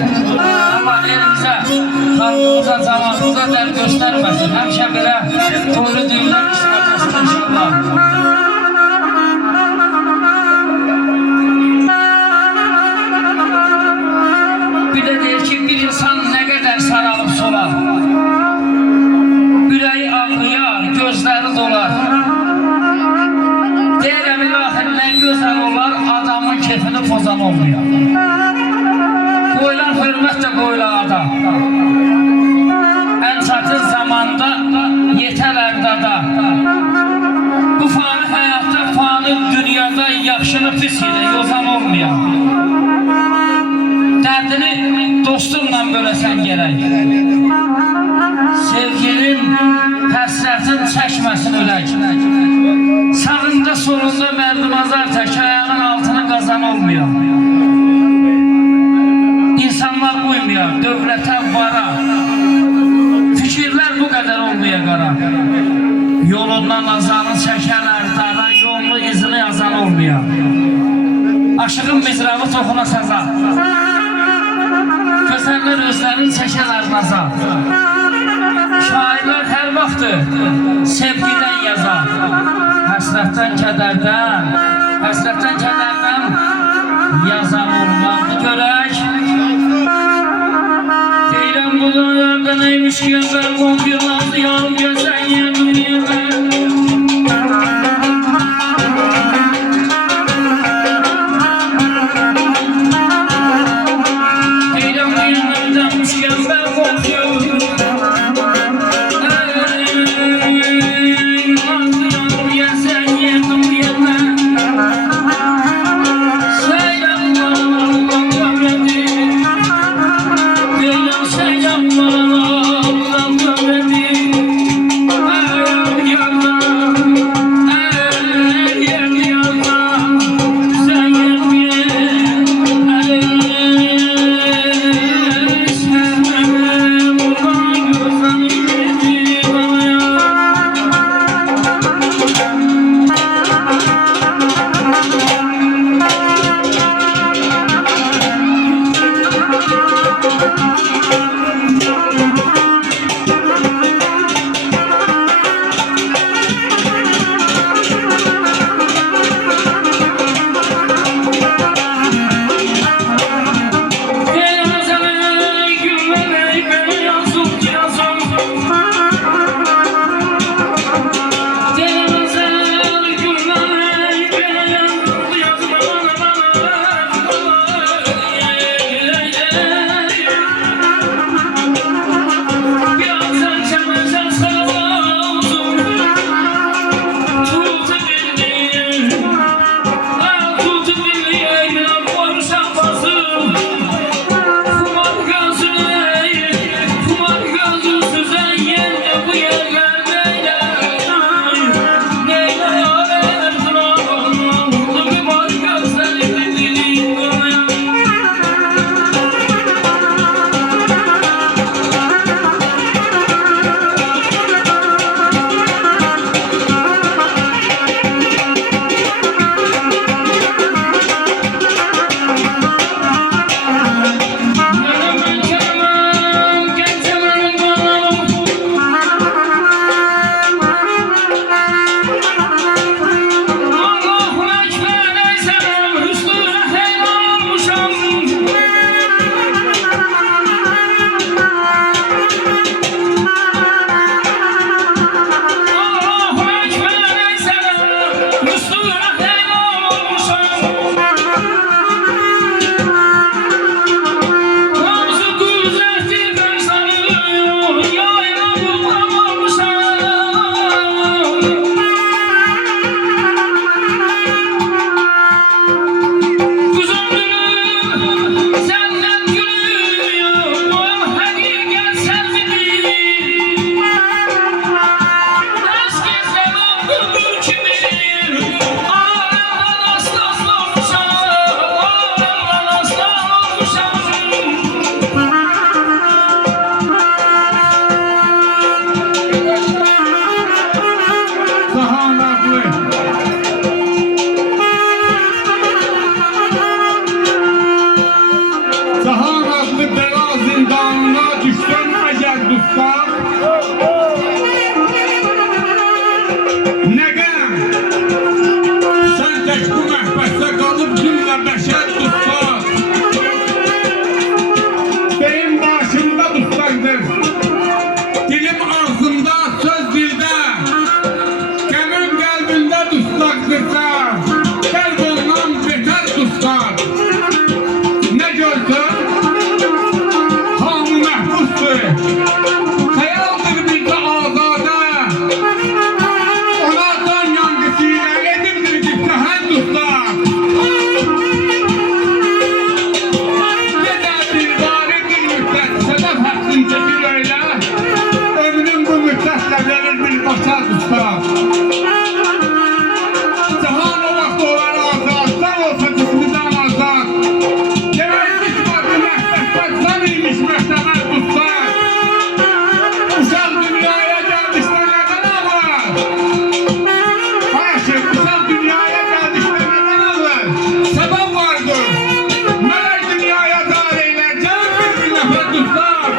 Ama elimizə, xalqımıza, cavabımıza dəl göstərməsin. Həmişə belə toylu düyünlər qismət olsun inşallah. Bir də deyir ki, bir insan nə qədər saralıb solar, ürəyi ağlayar, gözləri dolar. Deyirəm, ilahi nə gözəl olar, adamın keyfini pozan olmuyor. Qoyulan hörmət də qoyulada. Ən çətin zamanda yetələrdə da. Bu fani həyatda, fani dünyada yaxşını pis ilə yozan olmuyor. Dərdini dostunla böləsən gərək. Sevgilin həsrətin çəkməsin ölək. Sağında solunda mərdimazar tək ayağın altını qazan olmuyor. İnsanlar uymuyor, dövlətə, vara. Fikirlər bu qədər olmuyor qara. Yolundan azanı çəkələr dara, yolunu izini yazan olmuyor. Aşığın mizrabı toxuna səza. Gözəllər özlərini çəkələr naza. Şairlər hər vaxtı sevgidən yazar. Həsrətdən, kədərdən yazan olmaqdı görək. Deyirəm bu dünyada neymiş ki, yazar 11 nazlı yarım gözən yerdim yerdən.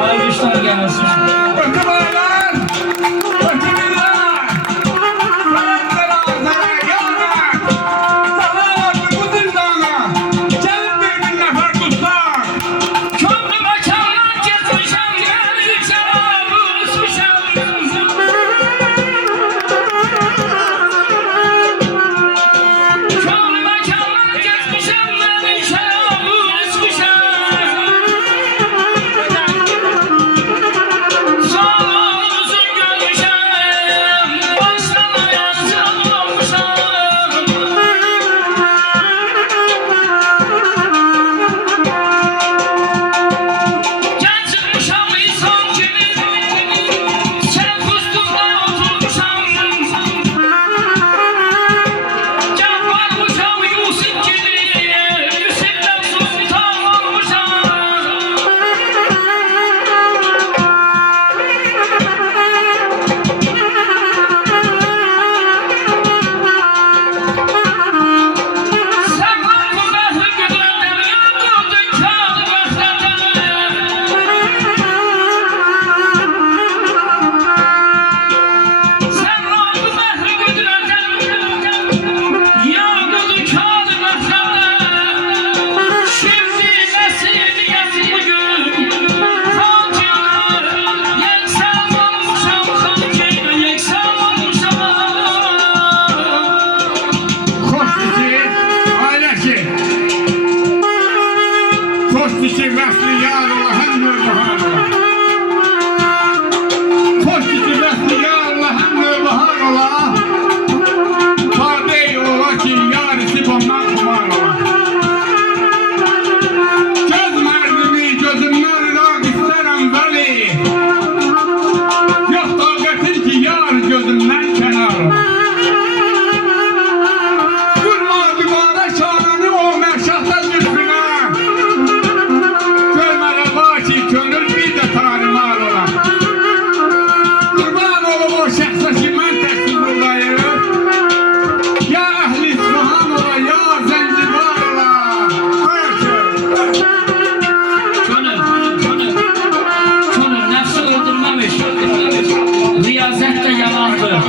Ay, bir şey gelsin. Bakın hala